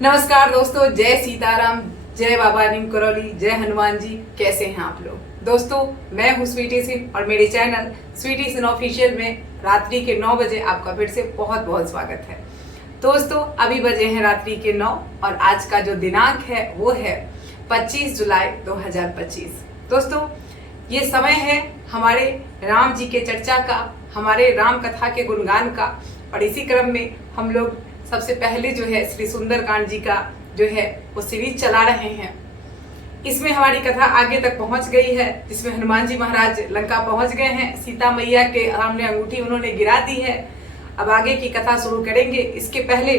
नमस्कार दोस्तों, जय सीताराम, जय बाबा नीम करौली, जय हनुमान जी। कैसे हैं आप लोग? दोस्तों, मैं हूँ स्वीटी सिंह और मेरे चैनल स्वीटी सिंह ऑफिशियल में रात्रि के 9 बजे आपका फिर से बहुत बहुत स्वागत है। दोस्तों, अभी बजे हैं रात्रि के 9 और आज का जो दिनांक है वो है 25 जुलाई 2025। दोस्तों, ये समय है हमारे राम जी के चर्चा का, हमारे राम कथा के गुणगान का, और इसी क्रम में हम लोग सबसे पहले जो है श्री सुंदरकांड जी का जो है वो सीरीज चला रहे हैं। इसमें हमारी कथा आगे तक पहुंच गई है, जिसमें हनुमान जी महाराज लंका पहुंच गए हैं। सीता मैया के सामने अंगूठी उन्होंने गिरा दी है। अब आगे की कथा शुरू करेंगे। इसके पहले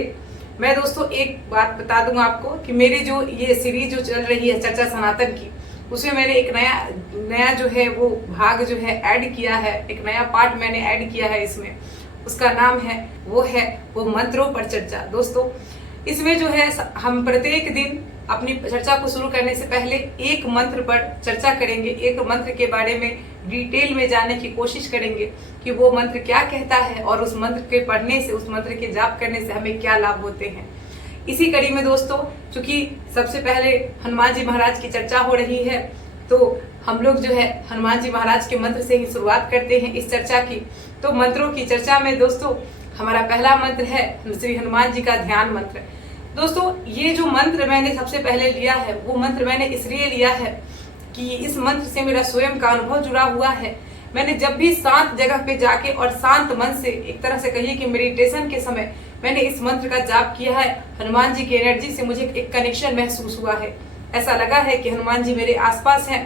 मैं दोस्तों एक बात बता दूं आपको कि मेरी जो ये सीरीज जो चल रही है चर्चा सनातन की, उसमें मैंने एक नया जो है वो भाग जो है ऐड किया है, एक नया पार्ट मैंने ऐड किया है इसमें। उसका नाम है वो मंत्रों पर चर्चा। दोस्तों, इसमें जो है हम प्रत्येक दिन अपनी चर्चा को शुरू करने से पहले एक मंत्र पर चर्चा करेंगे, एक मंत्र के बारे में डिटेल में जानने की कोशिश करेंगे कि वो मंत्र क्या कहता है और उस मंत्र के पढ़ने से, उस मंत्र के जाप करने से हमें क्या लाभ होते हैं। इसी कड़ी में दोस्तों, चूंकि सबसे पहले हनुमान जी महाराज की चर्चा हो रही है, तो हम लोग जो है हनुमान जी महाराज के मंत्र से ही शुरुआत करते हैं इस चर्चा की। तो मंत्रों की चर्चा में दोस्तों हमारा पहला मंत्र है श्री हनुमान जी का ध्यान मंत्र। दोस्तों, ये जो मंत्र मैंने सबसे पहले लिया है वो मंत्र मैंने इसलिए लिया है कि इस मंत्र से मेरा स्वयं का अनुभव जुड़ा हुआ है। मैंने जब भी शांत जगह पे जाके और शांत मन से, एक तरह से कहिए कि मेडिटेशन के समय मैंने इस मंत्र का जाप किया है, हनुमान जी की एनर्जी से मुझे एक कनेक्शन महसूस हुआ है। ऐसा लगा है कि हनुमान जी मेरे आसपास हैं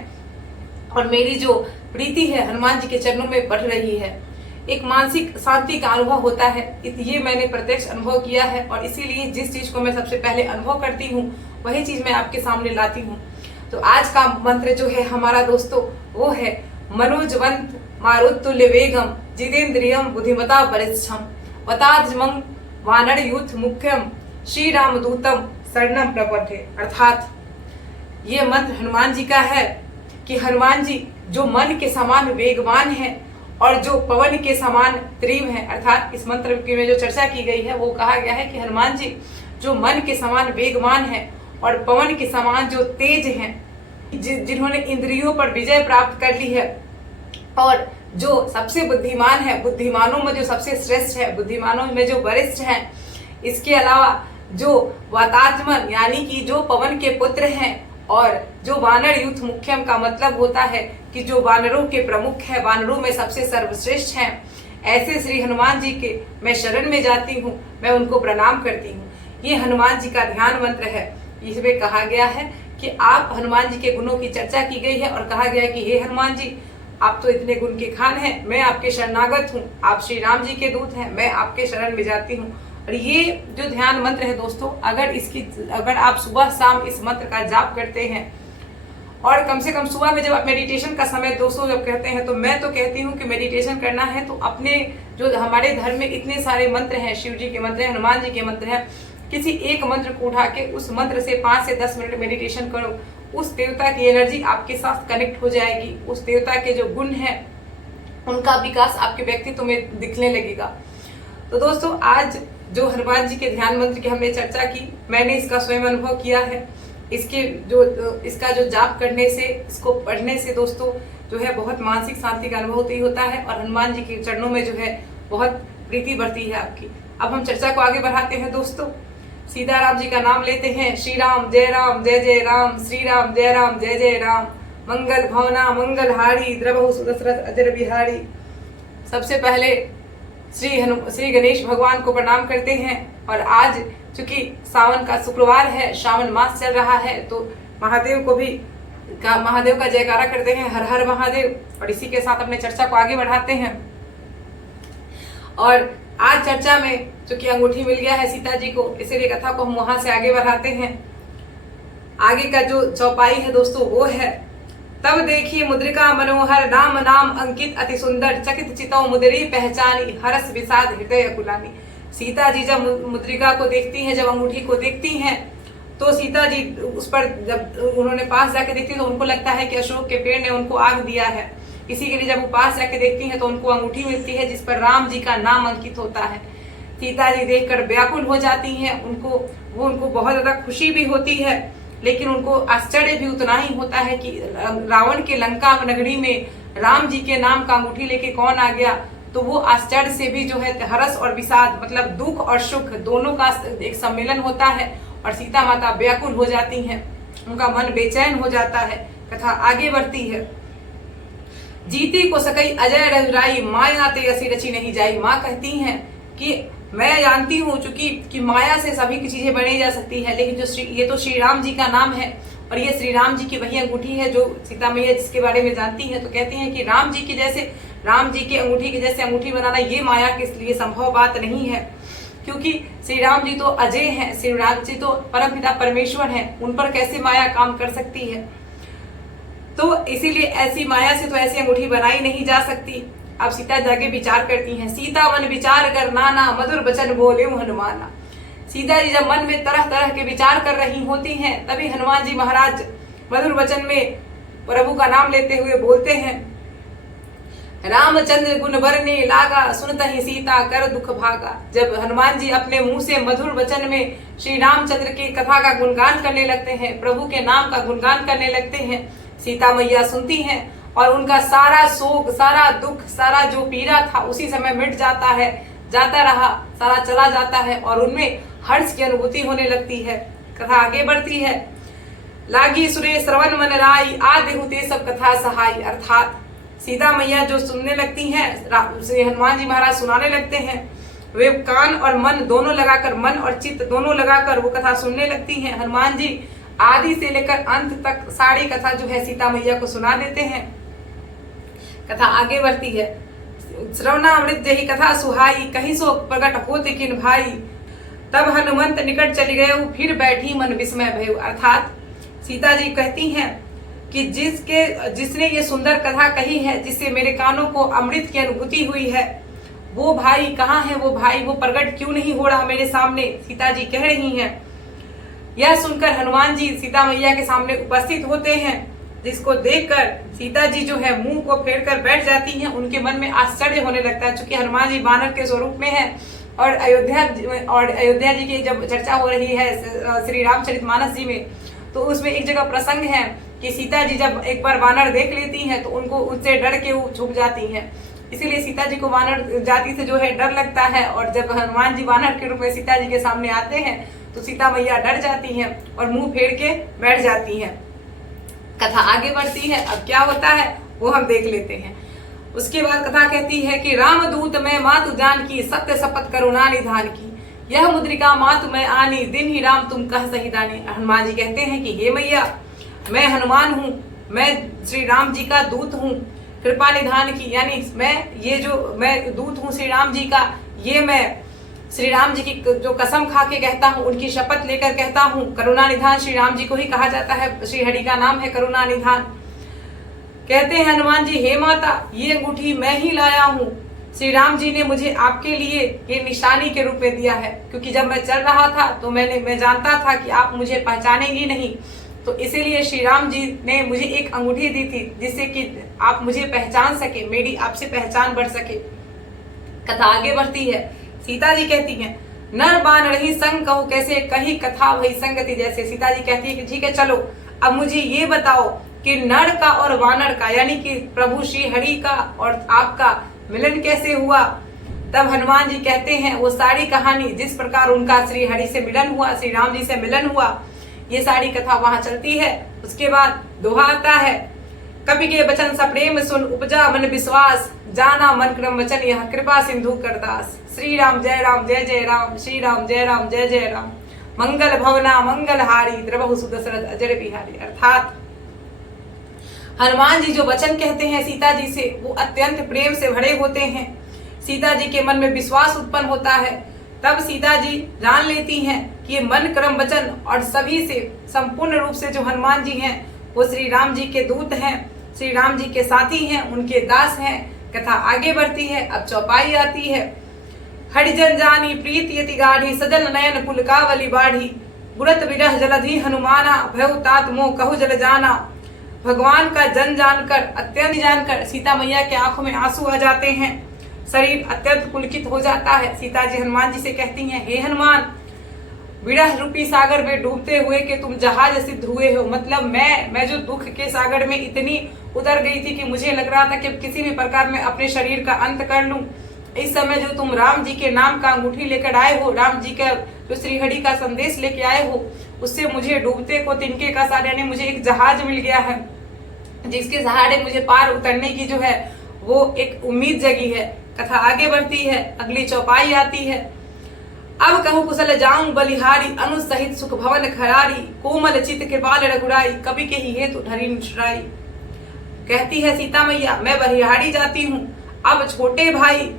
और मेरी जो प्रीति है हनुमान जी के चरणों में बढ़ रही है। एक मानसिक शांति का अनुभव होता है, ये मैंने प्रत्यक्ष अनुभव किया है। और इसीलिए जिस चीज को मैं सबसे पहले अनुभव करती हूँ वही चीज मैं आपके सामने लाती हूँ। तो आज का मंत्र जो है हमारा दोस्तों वो है मनोजवंत मारुतुल्य वेगम जितेंद्रियम बुद्धिमता वरिष्ठम वताजमं वानर यूथ मुख्यम श्री राम दूतम शरणम प्रपठे। अर्थात ये मंत्र हनुमान जी का है कि हनुमान जी जो मन के समान वेगवान है और जो पवन के समान तीव्र है। अर्थात इस मंत्र की में जो चर्चा की गई है वो कहा गया है कि हनुमान जी जो मन के समान वेगवान है और पवन के समान जो तेज हैं, जिन्होंने इंद्रियों पर विजय प्राप्त कर ली है और जो सबसे बुद्धिमान है, बुद्धिमानों में जो सबसे श्रेष्ठ है, बुद्धिमानों में जो वरिष्ठ हैं। इसके अलावा जो वातात्मन यानी कि जो पवन के पुत्र हैं और जो वानर यूथ मुख्यम का मतलब होता है कि जो वानरों के प्रमुख है, वानरों में सबसे सर्वश्रेष्ठ हैं, ऐसे श्री हनुमान जी के मैं शरण में जाती हूँ, मैं उनको प्रणाम करती हूँ। ये हनुमान जी का ध्यान मंत्र है। इसमें कहा गया है कि आप हनुमान जी के गुणों की चर्चा की गई है और कहा गया है कि हे हनुमान जी, आप तो इतने गुण के खान हैं, मैं आपके शरणागत हूँ, आप श्री राम जी के दूत हैं, मैं आपके शरण में जाती हूँ। और ये जो ध्यान मंत्र है दोस्तों, अगर आप सुबह शाम इस मंत्र का जाप करते हैं और कम से कम सुबह में जब आप मेडिटेशन का समय दोस्तों जब कहते हैं, तो मैं तो कहती हूँ कि मेडिटेशन करना है तो अपने जो हमारे धर्म में इतने सारे मंत्र हैं, शिव जी के मंत्र हैं, हनुमान जी के मंत्र हैं, किसी एक मंत्र को उठा के उस मंत्र से 5 से 10 मिनट मेडिटेशन करो। उस देवता की एनर्जी आपके साथ कनेक्ट हो जाएगी, उस देवता के जो गुण है उनका विकास आपके व्यक्तित्व में दिखने लगेगा। तो दोस्तों, आज जो हनुमान जी के ध्यान मंत्र की हमने चर्चा की, मैंने इसका स्वयं अनुभव किया है। इसका जो जाप करने से, इसको पढ़ने से दोस्तों जो है बहुत मानसिक शांति का अनुभव होता है और हनुमान जी के चरणों में जो है बहुत प्रीति बढ़ती है आपकी। अब हम चर्चा को आगे बढ़ाते हैं दोस्तों। सीताराम जी का नाम लेते हैं। श्री राम जय जय राम, श्री राम जय जय राम, मंगल भवना मंगल हारी, द्रवहु सुदशरथ अजर बिहारी। सबसे पहले श्री गणेश भगवान को प्रणाम करते हैं। और आज चूंकि सावन का शुक्रवार है, श्रावण मास चल रहा है, तो महादेव का जयकारा करते हैं, हर हर महादेव। और इसी के साथ अपने चर्चा को आगे बढ़ाते हैं। और आज चर्चा में चूंकि अंगूठी मिल गया है सीता जी को, इसीलिए कथा को हम वहां से आगे बढ़ाते हैं। आगे का जो चौपाई है दोस्तों वो है, तब देखिए मुद्रिका मनोहर नाम नाम अंकित अति सुंदर, चकित चितौ मुद्री पहचानी, हरस विषाद हृदय कुलानी। सीता जी जब मुद्रिका को देखती हैं, जब अंगूठी को देखती हैं, तो सीता जी उस पर जब उन्होंने पास जाके देखती तो उनको लगता है कि अशोक के पेड़ ने उनको आग दिया है। इसी के लिए जब वो पास जाके देखती हैं तो उनको अंगूठी मिलती है जिस पर राम जी का नाम अंकित होता है। सीता जी देखकर व्याकुल हो जाती हैं। उनको बहुत ज़्यादा खुशी भी होती है, लेकिन उनको आश्चर्य भी उतना ही होता है कि रावण के लंका नगरी में राम जी के नाम का अंगूठी लेके कौन आ गया। तो वो आश्चर्य से भी जो है हर्ष और विषाद, मतलब दुख और सुख दोनों का एक सम्मेलन होता है और सीता माता व्याकुल हो जाती हैं, उनका मन बेचैन हो जाता है। कथा आगे बढ़ती है। जीती को सकई अजय रघुराई, माया ते असी रची नहीं जाई। माँ कहती हैं कि मैं जानती हूँ चूंकि कि माया से सभी की चीजें बनाई जा सकती है, लेकिन ये तो श्री राम जी का नाम है और ये श्री राम जी की वही अंगूठी है जो सीता मैया जिसके बारे में जानती है। तो कहती हैं कि राम जी की अंगूठी के जैसे अंगूठी बनाना ये माया के लिए संभव बात नहीं है, क्योंकि श्री राम जी तो अजय हैं, श्री राम जी तो परमपिता परमेश्वर हैं, उन पर कैसे माया काम कर सकती है। तो इसीलिए ऐसी माया से तो ऐसी अंगूठी बनाई नहीं जा सकती। अब सीता जाके विचार करती हैं। सीता मन विचार कर नाना, मधुर वचन बोले हनुमाना। सीता जी जब मन में तरह तरह के विचार कर रही होती हैं, तभी हनुमान जी महाराज मधुर वचन में प्रभु का नाम लेते हुए बोलते हैं, रामचंद्र गुण बरने लागा, सुनतहि सीता कर दुख भागा। जब हनुमान जी अपने मुंह से मधुर वचन में श्री रामचंद्र की कथा का गुणगान करने लगते हैं, प्रभु के नाम का गुणगान करने लगते हैं, सीता मैया सुनती हैं और उनका सारा शोक, सारा दुख, सारा जो पीड़ा था उसी समय मिट जाता है, जाता रहा, सारा चला जाता है और उनमें हर्ष की अनुभूति होने लगती है। कथा आगे बढ़ती है। लागी सुरे श्रवण मन राई, आदि हुते सब कथा सहाय। अर्थात सीता मैया जो सुनने लगती हैं, श्री हनुमान जी महाराज सुनाने लगते हैं, वे कान और मन दोनों लगाकर, मन और चित्त दोनों लगाकर वो कथा सुनने लगती हैं। हनुमान जी आदि से लेकर अंत तक सारी कथा जो है सीता मैया को सुना देते हैं। कथा आगे बढ़ती है। श्रवणामृत जही कथा सुहाई, कहीं सो प्रकट होते किन भाई। तब हनुमंत निकट चली गए, फिर बैठी मन विस्मय भय। अर्थात सीता जी कहती हैं कि जिसने ये सुंदर कथा कही है, जिससे मेरे कानों को अमृत की अनुभूति हुई है, वो भाई कहाँ है, वो भाई वो प्रकट क्यों नहीं हो रहा मेरे सामने। सीता जी कह रही हैं। यह सुनकर हनुमान जी सीता मैया के सामने उपस्थित होते हैं, जिसको देखकर सीता जी जो है मुंह को फेर कर बैठ जाती हैं। उनके मन में आश्चर्य होने लगता है, चूंकि हनुमान जी वानर के स्वरूप में है और अयोध्या जी की जब चर्चा हो रही है श्री रामचरितमानस जी में, तो उसमें एक जगह प्रसंग है कि सीता जी जब एक बार वानर देख लेती हैं तो उनको उनसे डर के वो छुप जाती हैं। इसीलिए सीता जी को वानर जाति से जो है डर लगता है और जब हनुमान जी वानर के रूप में सीता जी के सामने आते हैं तो सीता मैया डर जाती हैं और मुंह फेर के बैठ जाती हैं। कथा आगे बढ़ती है। अब क्या होता है वो हम देख लेते हैं। उसके बाद कथा कहती है कि रामदूत मैं मातु जान की, सत्य शपथ करुणा निधान की। यह मुद्रिका मातु मैं आनी, दिन ही राम तुम कह सही दानी। हनुमान जी कहते हैं कि हे मैया, मैं हनुमान हूँ, मैं श्री राम जी का दूत हूँ, कृपा निधान की, यानी मैं दूत हूँ श्री राम जी का, ये मैं श्री राम जी की जो कसम खा के कहता हूँ, उनकी शपथ लेकर कहता हूँ। करुणा निधान श्री राम जी को ही कहा जाता है, श्री हरि का नाम है करुणा निधान। कहते हैं हनुमान जी, हे माता, ये अंगूठी मैं ही लाया हूँ, श्री राम जी ने मुझे आपके लिए ये निशानी के रूप में दिया है, क्योंकि जब मैं चल रहा था तो मैं जानता था कि आप मुझे पहचानेंगी नहीं, तो इसीलिए श्री राम जी ने मुझे एक अंगूठी दी थी जिससे कि आप मुझे पहचान सके, मेरी आपसे पहचान बढ़ सके। कथा आगे बढ़ती है। सीता जी कहती हैं, नर बान रही संग कहूँ कैसे, कही कथा वही संगति जैसे। सीता जी कहती है कि ठीक है, चलो अब मुझे ये बताओ कि नर का और वानर का, यानी कि प्रभु श्री हरि का और आपका मिलन कैसे हुआ। तब हनुमान जी कहते हैं वो सारी कहानी, जिस प्रकार उनका श्री हरि से मिलन हुआ, श्री राम जी से मिलन हुआ, ये सारी कथा वहां चलती है। उसके बाद दोहा आता है, कवि के वचन सप्रेम सुन, उपजा मन विश्वास, जाना मन क्रम वचन यह कृपा सिंधु करदास। श्री राम जय राम जय जय राम, श्री राम जय राम जय जय राम, मंगल भवना मंगल हारी, द्रवहु सुदशरथ अजर बिहारी। अर्थात हनुमान जी जो वचन कहते हैं सीता जी से, वो अत्यंत प्रेम से भरे होते हैं। सीता जी के मन में विश्वास उत्पन्न होता है। तब सीता जी जान लेती हैं कि ये मन क्रम वचन और सभी से संपूर्ण रूप से जो हनुमान जी हैं वो श्री राम जी के दूत हैं, श्री राम जी के साथी हैं, उनके दास हैं। कथा आगे बढ़ती है। अब चौपाई आती है। हरिजन जानी प्रीति यति गाढ़ी, सजल नयन पुलकावली बाढ़ी, बुरत विरह जलधि हनुमाना, भयउ तात मोह कहु जल जाना। भगवान का जन जानकर, अत्यंत जानकर सीता मैया के आंखों में आंसू आ जाते हैं। शरीर अत्यंत पुलकित हो जाता है। सीता जी हनुमान जी से कहती हैं, हे हनुमान, विरह रूपी सागर में डूबते हुए कि तुम जहाज सिद्ध हुए हो। मतलब मैं जो दुख के सागर में इतनी उतर गई थी कि मुझे लग रहा था कि किसी भी प्रकार में अपने शरीर का अंत कर लूं। इस समय जो तुम राम जी के नाम का अंगूठी लेकर आए हो, राम जी का जो श्रीहरि का संदेश लेके आए हो, उससे मुझे डूबते को तिनके का साथ, यानी मुझे एक जहाज मिल गया है जिसके सहारे मुझे पार उतरने की जो है वो एक उम्मीद जगी है। कथा आगे बढ़ती है, अगली चौपाई आती है। अब कहूँ कुशल जाऊं बलिहारी, अनुज सहित सुख भवन खरारी, कोमल चित कृपाल रघुराई, कवि के ही हेतु ढरी निष्ठुराई। कहती है सीता मैया, मैं बलिहारी जाती हूँ, अब छोटे भाई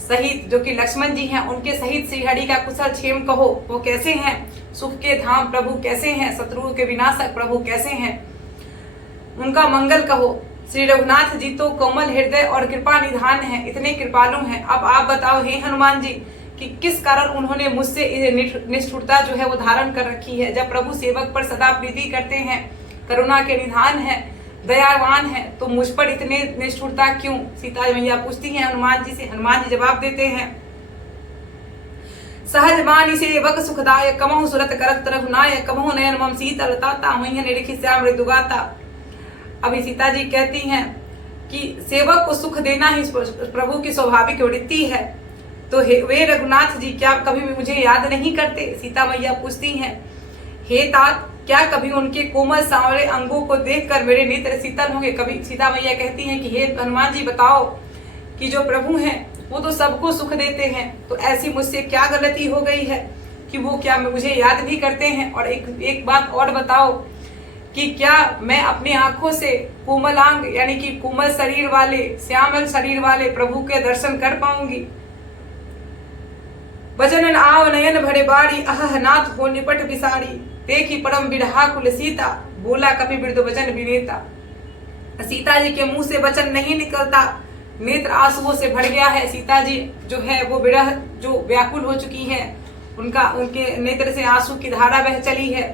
सहित जो कि लक्ष्मण जी हैं उनके सहित श्रीहरि का कुशल क्षेम कहो। वो कैसे हैं? सुख के धाम प्रभु कैसे हैं? शत्रुओं के विनाशक प्रभु कैसे हैं? उनका मंगल कहो। श्री रघुनाथ जी तो कोमल हृदय और कृपा निधान है, इतने कृपालु हैं। अब आप बताओ हे हनुमान जी कि किस कारण उन्होंने मुझसे निष्ठुरता जो है वो धारण कर रखी है। जब प्रभु सेवक पर सदा प्रीति करते हैं, करुणा के निधान है, दयावान है, तो मुझ पर इतने निष्ठुरता क्यों? सीता मैया पूछती हैं हनुमान जी से। हनुमान जी जवाब देते हैं, सहज मानी सेवक सुखदाय, कमहु सुरत करत रघुनाय, कमहु नयन मम शीतल ताता, वही निरखि श्याम मृदुगाता। अभी सीता जी कहती हैं कि सेवक को सुख देना ही प्रभु की स्वाभाविक वृत्ति है, तो वे रघुनाथ जी क्या कभी भी मुझे याद नहीं करते? सीता मैया पूछती हैं, हे तात, क्या कभी उनके कोमल सांवरे अंगों को देखकर मेरे नेत्र शीतल होंगे? कभी सीता मैया कहती हैं कि हे हनुमान जी बताओ कि जो प्रभु हैं वो तो सबको सुख देते हैं, तो ऐसी मुझसे क्या गलती हो गई है कि वो क्या मुझे याद भी करते हैं? और एक बात और बताओ कि क्या मैं अपनी आंखों से कोमलांग यानी कि कोमल शरीर वाले, श्यामल शरीर वाले प्रभु के दर्शन कर पाऊंगी? वचन आव नयन भरे बाड़ी, अह नाथ हो निपट बिसाड़ी, देखी परम बिरहा कुल सीता, बोला कपि बिरद वचन विनेता। सीता जी के मुंह से वचन नहीं निकलता, नेत्र आंसुओं से भर गया है। सीता जी जो है वो विरह जो व्याकुल हो चुकी हैं, उनके नेत्र से आंसू की धारा बह चली है।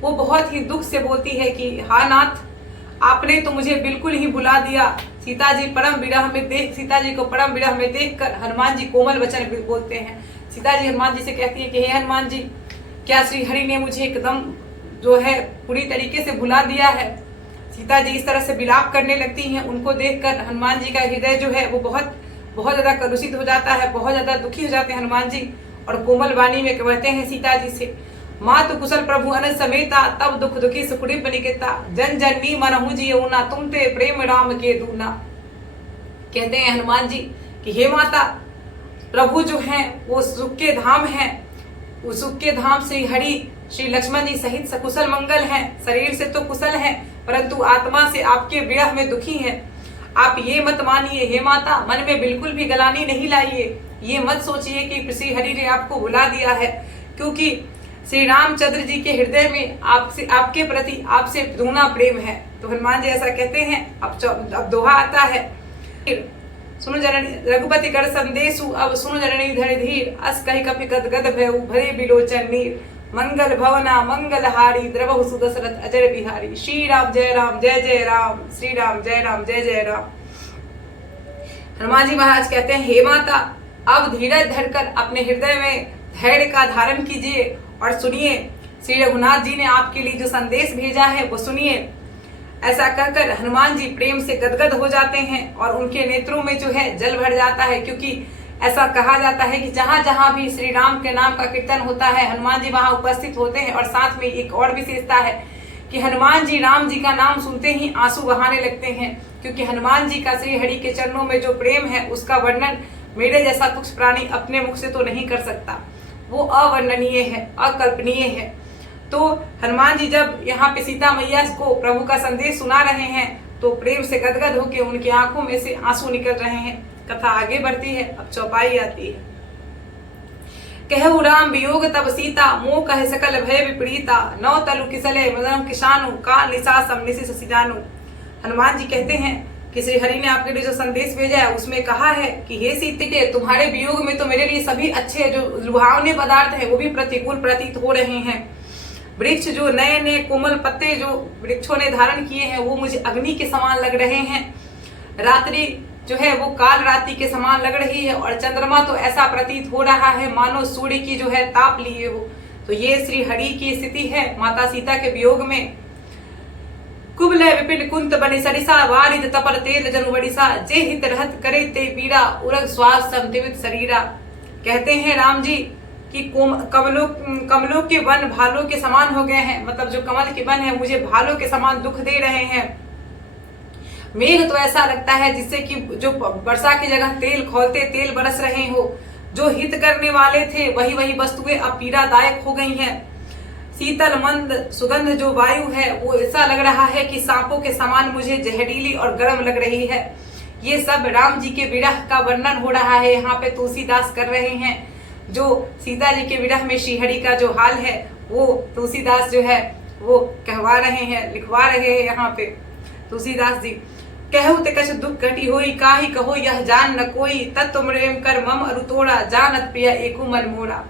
वो बहुत ही दुख से बोलती है कि हा नाथ, आपने तो मुझे बिल्कुल ही भुला दिया। सीता जी को परम विरह में देखकर हनुमान जी कोमल वचन बोलते हैं। सीता जी हनुमान जी से कहती है कि हे हनुमान जी, क्या श्री हरि ने मुझे एकदम जो है पूरी तरीके से भुला दिया है? सीता जी इस तरह से विलाप करने लगती हैं। उनको देखकर हनुमान जी का हृदय जो है वो बहुत ज्यादा कलुषित हो जाता है, बहुत ज्यादा दुखी हो जाते हैं हनुमान जी, और कोमल वाणी में कहते हैं सीता जी से, मातु कुशल प्रभु अनंत समेता, तब दुख दुखी सुखड़ी बनिकेता, जन जननी मनहु जीऊना, तुम ते प्रेम राम के दूना। कहते हैं हनुमान जी कि हे माता, प्रभु जो हैं वो सुख के धाम हैं, उस सुख के धाम से हरि श्री लक्ष्मण जी सहित सकुशल मंगल हैं। शरीर से तो कुशल हैं, परंतु आत्मा से आपके विरह में दुखी हैं। आप ये मत मानिए हे माता, मन में बिल्कुल भी गलानी नहीं लाइए। ये मत सोचिए कि श्री हरि ने आपको भुला दिया है, क्योंकि श्री रामचंद्र जी के हृदय में आपके प्रति आपसे दूना प्रेम है। तो हनुमान जी ऐसा कहते हैं। अब दोहा आता है, सुनो जननी रघुपति कर संदेशु, अब सुनो जननी धरि धीर, अस कहि कपि गदगद भयउ, भरे बिलोचन नीर, मंगल भवना मंगलहारी, द्रवहु सुदशरथ अजर बिहारी। श्री राम जय राम जय जय राम, श्री राम जय जय राम। हनुमान जी महाराज कहते हैं, हे माता, अब धीरज धरकर अपने हृदय में धैर्य का धारण कीजिए और सुनिए, श्री रघुनाथ जी ने आपके लिए जो संदेश भेजा है वो सुनिए। ऐसा कहकर हनुमान जी प्रेम से गदगद हो जाते हैं और उनके नेत्रों में जो है जल भर जाता है, क्योंकि ऐसा कहा जाता है कि जहां जहां भी श्री राम के नाम का कीर्तन होता है, हनुमान जी वहां उपस्थित होते हैं। और साथ में एक और विशेषता है कि हनुमान जी राम जी का नाम सुनते ही आंसू बहाने लगते हैं, क्योंकि हनुमान जी का श्री हरि के चरणों में जो प्रेम है उसका वर्णन मेरे जैसा तुच्छ प्राणी अपने मुख से तो नहीं कर सकता। वो अवर्णनीय है, अकल्पनीय है। तो हनुमान जी जब यहाँ पे सीता मैया को प्रभु का संदेश सुना रहे हैं तो प्रेम से गदगद होकर उनकी आंखों में से आंसू निकल रहे हैं। कथा आगे बढ़ती है। अब चौपाई आती है। कहु राम वियोग तब सीता, मोह कह सकल भय विपरीता, नौ तलु किसले मदन किसानु, काल निशासम निशिष सिजानु। हनुमान जी कहते हैं कि श्री हरि ने आपके लिए जो संदेश भेजा है उसमें कहा है कि हे सीते, तुम्हारे वियोग में तो मेरे लिए सभी अच्छे जो लुभावने पदार्थ है वो भी प्रतिकूल प्रतीत हो रहे हैं। वृक्ष जो नए नए कोमल पत्ते जो वृक्षों ने धारण किए हैं वो मुझे अग्नि के समान लग रहे हैं। रात्रि जो है वो काल रात्रि के समान लग रही है और चंद्रमा तो ऐसा प्रतीत हो रहा है मानो सूर्य की जो है ताप लिए हो। तो ये श्री हरि की स्थिति है माता सीता के वियोग में। कुबले विपिन कुंत बनी सरिसा वारिद तपर तेल जनु बड़िसा जे हित रहत करे ते पीड़ा उरग श्वास समतिवित शरीरा। कहते हैं राम जी कि कमलों के वन भालों के समान हो गए हैं, मतलब जो कमल के वन है मुझे भालों के समान दुख दे रहे हैं। मेघ तो ऐसा लगता है जिससे कि जो वर्षा की जगह तेल खोलते तेल बरस रहे हो। जो हित करने वाले थे वही वस्तुएं अब पीड़ादायक हो गई हैं। शीतल मंद सुगंध जो वायु है वो ऐसा लग रहा है कि सांपों के समान मुझे जहरीली और गर्म लग रही है। ये सब राम जी के विरह का वर्णन हो रहा है, यहाँ पे तुलसीदास कर रहे हैं। जो सीता जी के विरह में श्रीहरि का जो हाल है वो तुलसीदास जो है वो कहवा रहे हैं, लिखवा रहे हैं यहाँ पे तुलसीदास जी। कहु ते कछ दुख घटी होई काहि कहो यह जान न कोई तत्व प्रेम कर मम अरुतोड़ा जानत प्रिय एकु मन मोरा।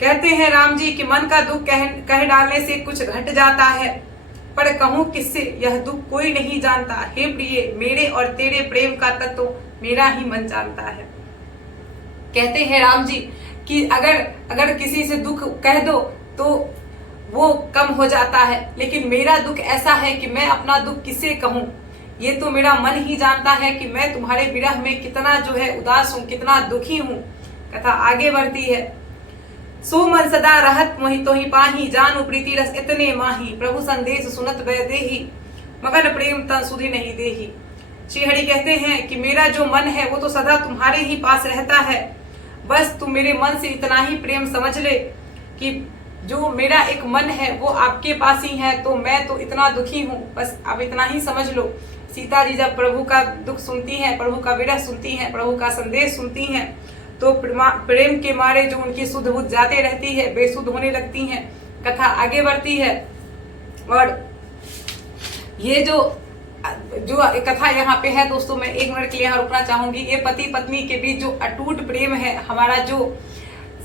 कहते हैं राम जी कि मन का दुख कह डालने से कुछ घट जाता है, पर कहूं किससे यह दुख कोई नहीं जानता। हे प्रिय मेरे और तेरे प्रेम का तत्व मेरा ही मन जानता है। कहते हैं राम जी कि अगर किसी से दुख कह दो तो वो कम हो जाता है, लेकिन मेरा दुख ऐसा है कि मैं अपना दुख किससे कहूं। ये तो मेरा मन ही जानता है कि मैं तुम्हारे विरह में कितना जो है उदास हूं, कितना दुखी हूं। कथा आगे बढ़ती है। सो मन सदा रहत मोहि तोहि पाही जानु प्रीति रस इतने माही प्रभु संदेश सुनत वै देही मगन प्रेम तन सुधि नहीं देही। श्रीहरि कहते हैं कि मेरा जो मन है वो तो सदा तुम्हारे ही पास रहता है, बस तुम मेरे मन से इतना ही प्रेम समझ ले कि जो मेरा एक मन है वो आपके पास ही है, तो मैं तो इतना दुखी हूँ, बस आप इतना ही समझ लो। सीता जी जब प्रभु का दुख सुनती हैं, प्रभु का विरह सुनती हैं, प्रभु का संदेश सुनती हैं, तो प्रेम के मारे जो उनकी सुध बुध जाते रहती है, बेसुध होने लगती हैं। कथा आगे बढ़ती है और ये जो कथा यहाँ पे है दोस्तों, मैं एक मिनट के लिए यहाँ रुकना चाहूंगी। ये पति पत्नी के बीच जो अटूट प्रेम है, हमारा जो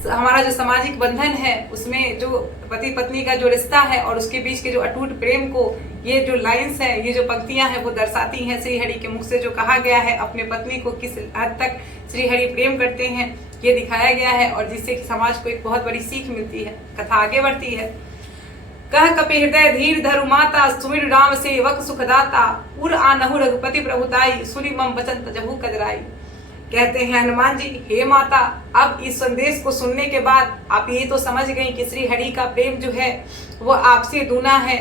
सामाजिक बंधन है, उसमें जो पति पत्नी का जो रिश्ता है और उसके बीच के जो अटूट प्रेम को ये जो लाइंस है, ये जो पंक्तियां हैं वो दर्शाती हैं। श्रीहरि के मुख से जो कहा गया है, अपने पत्नी को किस हद तक श्रीहरि प्रेम करते हैं ये दिखाया गया है, और जिससे कि समाज को एक बहुत बड़ी सीख मिलती है। कथा आगे बढ़ती है। कह कपि हृदय धीर धरु माता सुमिर राम सेवक सुखदाता उर आनहु रघुपति प्रभुताई सुनि मम बचन तजहु कदराई। कहते हैं हनुमान जी, हे माता, अब इस संदेश को सुनने के बाद आप ये तो समझ गई कि श्रीहरि का प्रेम जो है वो आपसे दूना है।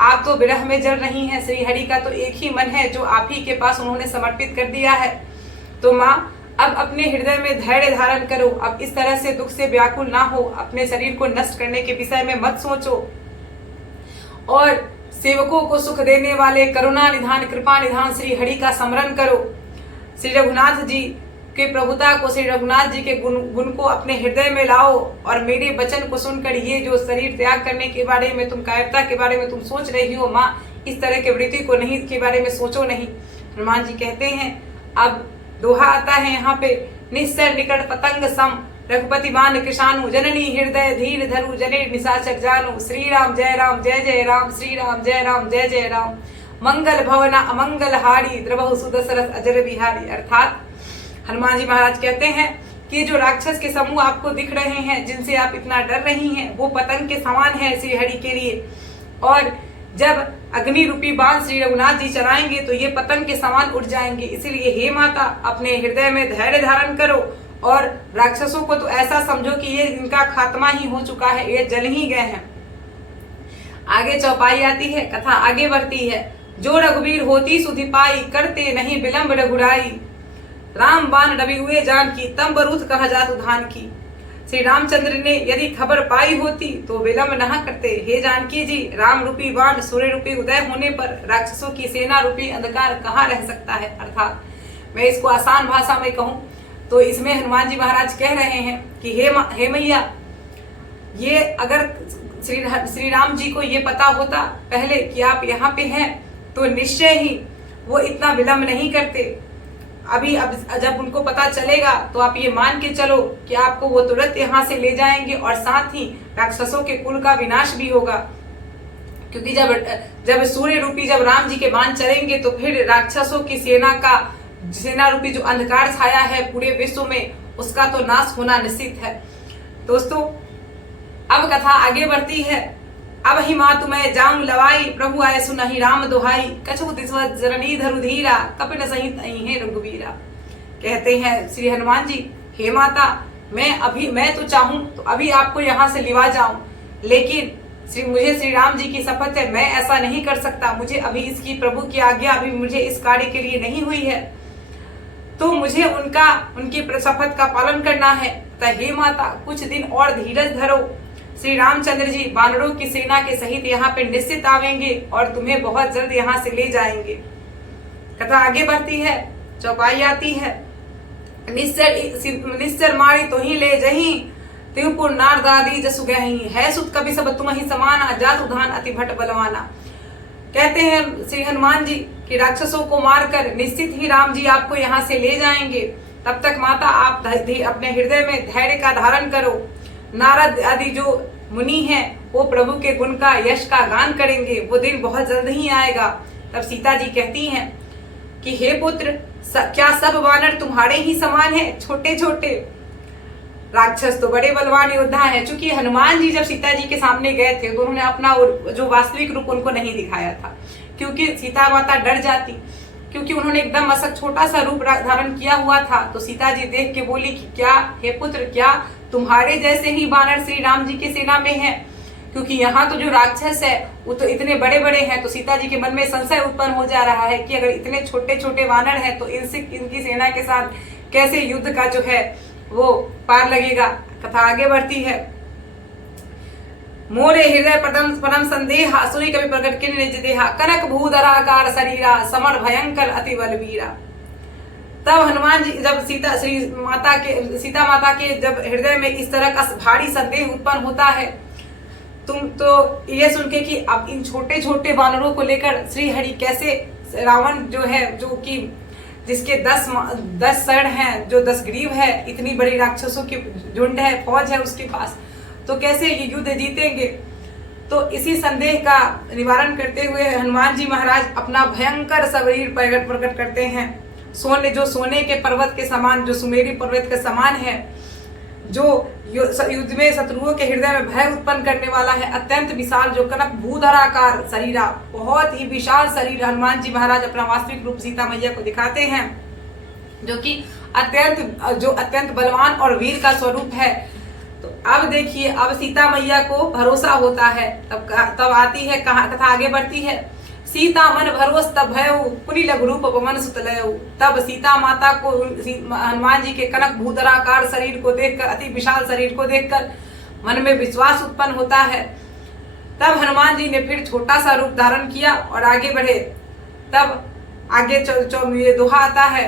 आप तो विरह में जल रही हैं, श्रीहरि का तो एक ही मन है जो आप ही के पास उन्होंने समर्पित कर दिया है। तो माँ, अब अपने हृदय में धैर्य धारण करो, अब इस तरह से दुख से व्याकुल ना हो, अपने शरीर को नष्ट करने के विषय में मत सोचो, और सेवकों को सुख देने वाले करुणा निधान कृपा निधान श्रीहरि का स्मरण करो। श्री रघुनाथ जी के प्रभुता को, श्री रघुनाथ जी के गुण को अपने हृदय में लाओ, और मेरे वचन को सुनकर ये जो शरीर त्याग करने के बारे में तुम कायरता के बारे में तुम सोच रही हो माँ, इस तरह के वृत्ति को नहीं के बारे में सोचो नहीं। हनुमान जी कहते हैं, अब दोहा आता है यहाँ पे, निश्चर निकट पतंग सम रघुपति मान किसानु जननी हृदय धीर धरु जने निशाचर जानु। श्री राम जय जय राम, श्री राम जय जय राम। मंगल भवना अमंगल हारी द्रवहु सुदशरथ अजर बिहारी। अर्थात हनुमान जी महाराज कहते हैं कि जो राक्षस के समूह आपको दिख रहे हैं, जिनसे आप इतना डर रही हैं, वो पतंग के समान है श्रीहरि के लिए, और जब अग्नि रूपी बाण श्री रघुनाथ जी चलाएंगे तो ये पतंग के समान उड़ जाएंगे। इसीलिए हे माता, अपने हृदय में धैर्य धारण करो, और राक्षसों को तो ऐसा समझो कि ये इनका खात्मा ही हो चुका है, ये जल ही गए हैं। आगे चौपाई आती है, कथा आगे बढ़ती है। जो रघुवीर होती सुधि पाई करते नहीं विलंब रघुराई राम बाण डबी हुए जान की तम बरूथ कहा जातु धान की। श्री रामचंद्र ने यदि खबर पाई होती तो विलंब न करते। हे जानकी जी, राम रूपी बाण सूर्य रूपी उदय होने पर राक्षसों की सेना रूपी अंधकार कहाँ रह सकता है। अर्थात मैं इसको आसान भाषा में कहूँ तो इसमें हनुमान जी महाराज कह रहे हैं कि हे मैया, ये अगर श्री राम जी को ये पता होता पहले कि आप यहाँ पे हैं तो निश्चय ही वो इतना विलंब नहीं करते। अभी अब जब उनको पता चलेगा तो आप ये मान के चलो कि आपको वो तुरंत यहाँ से ले जाएंगे, और साथ ही राक्षसों के कुल का विनाश भी होगा, क्योंकि जब सूर्य रूपी जब राम जी के बाण चलेंगे तो फिर राक्षसों की सेना का सेना रूपी जो अंधकार छाया है पूरे विश्व में, उसका तो नाश होना निश्चित है। दोस्तों अब कथा आगे बढ़ती है। अब ही मातु मैं जाऊं लवाई, प्रभु आए सुनहि राम दुहाई, कछु दिसवत जननी धरु धीरा, कपिन सहित अहि रघुवीरा। कहते हैं श्री हनुमान जी, हे माता, मैं तो चाहूं तो अभी आपको यहाँ से लिवा जाऊं, लेकिन मुझे श्री राम जी की शपथ है, मैं ऐसा नहीं कर सकता। मुझे अभी इसकी प्रभु की आज्ञा अभी मुझे इस कार्य के लिए नहीं हुई है, तो मुझे उनकी शपथ का पालन करना है। हे माता, कुछ दिन और धीरज धरो। श्री रामचंद्र जी वानरों की सेना के सहित यहाँ पे निश्चित आवेंगे और तुम्हें बहुत जल्द यहाँ से ले जाएंगे। कथा आगे बढ़ती है, चौपाई आती है। निश्चर मारी तो ही ले जही, त्रिपुर नारदादी जसु गही, है सुत कवि सब तुम ही समाना, जात उधान अति भट बलवाना। कहते हैं श्री हनुमान जी कि राक्षसों को मारकर निश्चित ही राम जी आपको यहाँ से ले जाएंगे। तब तक माता आप अपने हृदय में धैर्य का धारण करो। नारद आदि जो मुनि हैं वो प्रभु के गुण का, यश का गान करेंगे। वो दिन बहुत जल्द ही आएगा। तब सीता जी कहती हैं कि हे पुत्र, क्या सब वानर तुम्हारे ही समान हैं? छोटे छोटे राक्षस तो बड़े बलवान योद्धा हैं। चूंकि हनुमान जी जब सीता जी के सामने गए थे तो उन्होंने अपना जो वास्तविक रूप उनको नहीं दिखाया था, क्योंकि सीता माता डर जाती, क्योंकि उन्होंने एकदम मसक छोटा सा रूप धारण किया हुआ था। तो सीता जी देख के बोली कि क्या हे पुत्र, क्या तुम्हारे जैसे ही वानर श्री राम जी की सेना में हैं? क्योंकि यहाँ तो जो राक्षस है वो तो इतने बड़े बड़े हैं। तो सीता जी के मन में संशय उत्पन्न हो जा रहा है कि अगर इतने छोटे छोटे वानर हैं तो इनकी सेना के साथ कैसे युद्ध का जो है वो पार लगेगा। कथा आगे बढ़ती है। मोरे हृदय परम संदेहा, सुनी कवि प्रकट किन निज देहा, कनक भूधराकार शरीरा, समर भयंकर अति बलवीरा। तब हनुमान जी जब सीता माता के जब हृदय में इस तरह का भारी संदेह उत्पन्न होता है, तुम तो ये सुन के कि अब इन छोटे छोटे वानरों को लेकर श्री हरि कैसे, रावण जो है, जो कि जिसके 10 सर हैं, जो 10 ग्रीव है, इतनी बड़ी राक्षसों की झुंड है, फौज है उसके पास, तो कैसे ये युद्ध जीतेंगे। तो इसी संदेह का निवारण करते हुए हनुमान जी महाराज अपना भयंकर शरीर प्रकट करते हैं। सोने के पर्वत के समान, जो सुमेरी पर्वत के समान है, जो युद्ध में शत्रुओं के हृदय में भय उत्पन्न करने वाला है, अत्यंत विशाल, जो कनक भूधराकार शरीरा, बहुत ही विशाल शरीर हनुमान जी महाराज अपना वास्तविक रूप सीता मैया को दिखाते हैं, जो कि अत्यंत बलवान और वीर का स्वरूप है। तो अब देखिए, अब सीता मैया को भरोसा होता है। तब आती है कथा आगे बढ़ती है। सीता मन भरोस तब भयउ, पुनि लघु रूप पवन सुत लयउ। तब सीता माता को हनुमान जी के कनक भूधराकार शरीर को देखकर, अति विशाल शरीर को देखकर मन में विश्वास उत्पन्न होता है। तब हनुमान जी ने फिर छोटा सा रूप धारण किया और आगे बढ़े। तब आगे ये दोहा आता है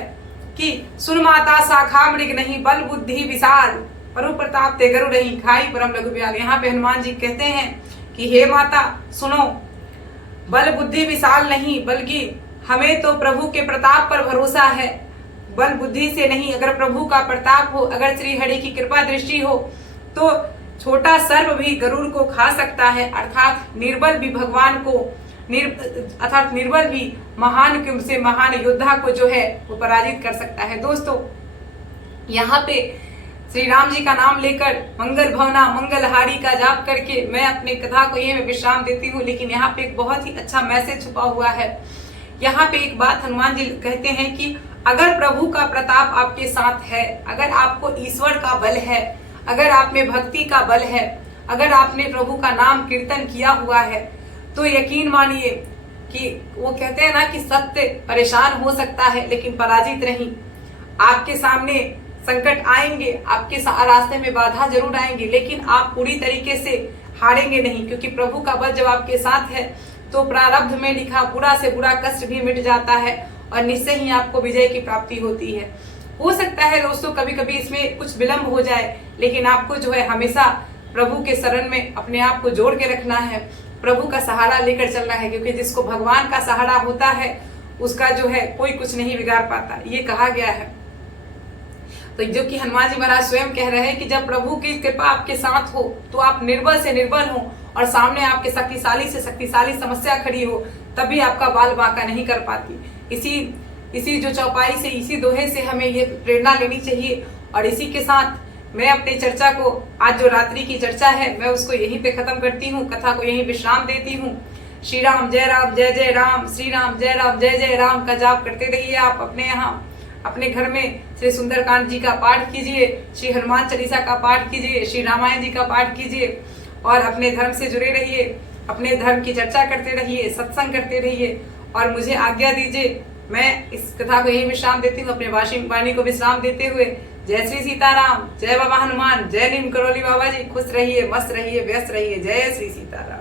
कि सुन माता शाखा मृग नहीं, बल बुद्धि विशाल, परु प्रताप ते गरु नहीं, खाई परम लघु ब्याल। यहाँ पे हनुमान जी कहते हैं कि हे माता सुनो, बल बुद्धि विशाल नहीं, बल्कि हमें तो प्रभु के प्रताप पर भरोसा है, बल बुद्धि से नहीं। अगर प्रभु का प्रताप हो, अगर श्री हरि की कृपा दृष्टि हो, तो छोटा सर्प भी गरुड़ को खा सकता है। अर्थात निर्बल भी भगवान को, निर्बल भी महान से महान योद्धा को जो है वो पराजित कर सकता है। दोस्तों, यहाँ पे श्री राम जी का नाम लेकर मंगल भवना मंगलहारी का जाप करके मैं अपनी कथा को ये विश्राम देती हूँ। लेकिन यहाँ पे एक बहुत ही अच्छा मैसेज छुपा हुआ है। यहाँ पे एक बात हनुमान जी कहते हैं कि अगर प्रभु का प्रताप आपके साथ है, अगर आपको ईश्वर का बल है, अगर आप में भक्ति का बल है, अगर आपने प्रभु का नाम कीर्तन किया हुआ है, तो यकीन मानिए कि वो कहते हैं ना कि सत्य परेशान हो सकता है लेकिन पराजित नहीं। आपके सामने संकट आएंगे, आपके रास्ते में बाधा जरूर आएंगे, लेकिन आप पूरी तरीके से हारेंगे नहीं, क्योंकि प्रभु का बल जब आपके साथ है तो प्रारब्ध में लिखा बुरा से बुरा कष्ट भी मिट जाता है और निश्चय ही आपको विजय की प्राप्ति होती है। हो सकता है दोस्तों कभी कभी इसमें कुछ विलंब हो जाए, लेकिन आपको जो है हमेशा प्रभु के शरण में अपने आप को जोड़ के रखना है, प्रभु का सहारा लेकर चलना है, क्योंकि जिसको भगवान का सहारा होता है उसका जो है कोई कुछ नहीं बिगाड़ पाता, ये कहा गया है। तो जो कि हनुमान जी महाराज स्वयं कह रहे हैं कि जब प्रभु की कृपा आपके साथ हो तो आप निर्बल से निर्बल हो और सामने आपके शक्तिशाली से शक्तिशाली समस्या खड़ी हो, तभी आपका बाल बांका नहीं कर पाती। इसी जो चौपाई से, इसी दोहे से हमें ये प्रेरणा लेनी चाहिए। और इसी के साथ मैं अपनी चर्चा को, आज जो रात्रि की चर्चा है, मैं उसको यहीं पे खत्म करती हूँ, कथा को यहीं विश्राम देती हूँ। श्री राम जय राम, श्री राम जय जय राम का जाप करते रहिए। आप अपने यहाँ अपने घर में श्री सुंदरकांड जी का पाठ कीजिए, श्री हनुमान चालीसा का पाठ कीजिए, श्री रामायण जी का पाठ कीजिए और अपने धर्म से जुड़े रहिए, अपने धर्म की चर्चा करते रहिए, सत्संग करते रहिए। और मुझे आज्ञा दीजिए, मैं इस कथा को यही विश्राम देती हूँ, अपने वाणी को विश्राम देते हुए। जय श्री सीताराम, जय बाबा हनुमान, जय नीम करौली बाबा जी। खुश रहिए, मस्त रहिए, व्यस्त रहिए। जय श्री सीताराम।